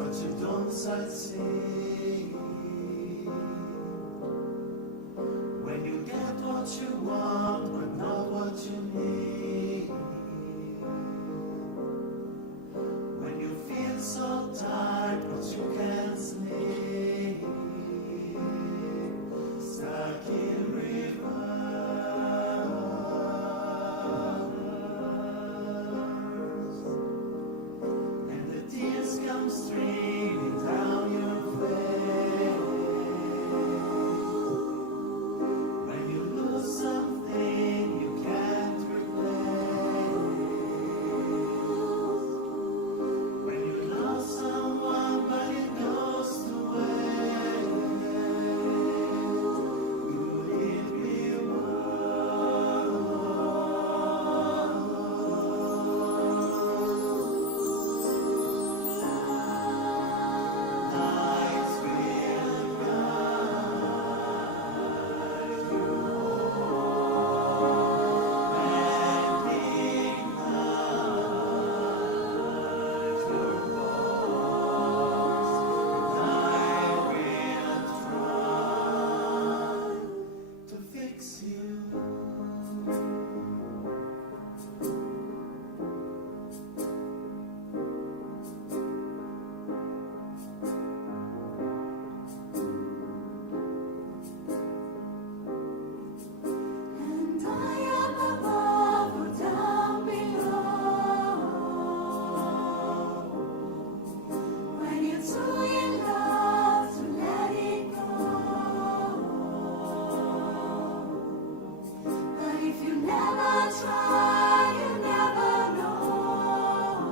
but you don't succeed. When you get what you want, but not what you need. When you feel so tired, but you can't sleep. Stuck in reverse, and the tears come streaming down your face. When you lose something you can't replace. When you love someone but it goes to waste. Could it be worse? Lights will guide you home and ignite your bones, and I will try to fix you. And I am above or down below. When you're too in love to let it go. But if you never try, you never know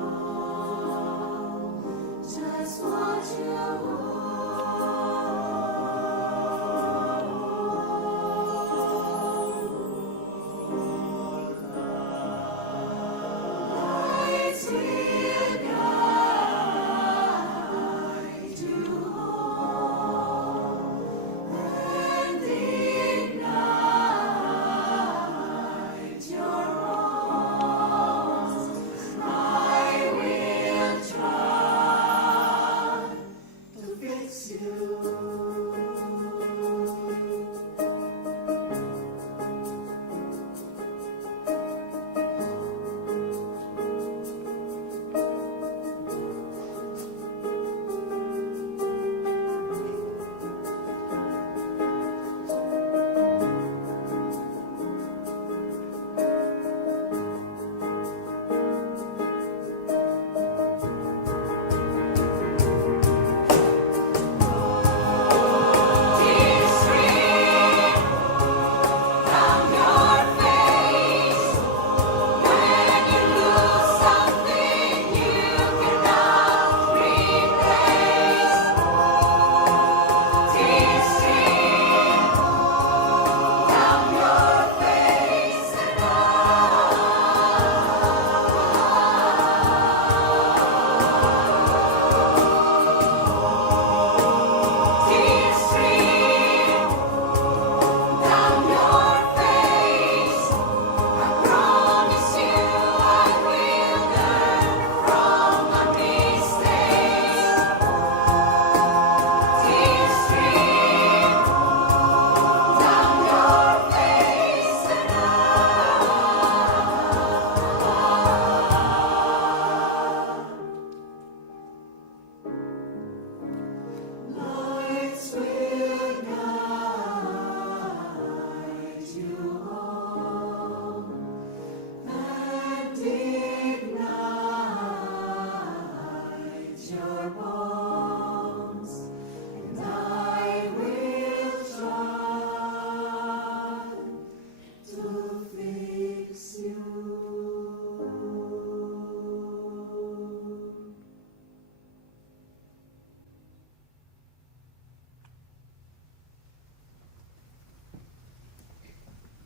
just what you Lights will guide you home and ignite your bones. I will try to fix you. Tears stream down your face when you lose something you cannot replace. Tears stream down your face and Tears stream down your face. I promise you I will learn from my mistakes. Tears stream down your face and lights will guide you home and ignite your bones, and I will try to fix you.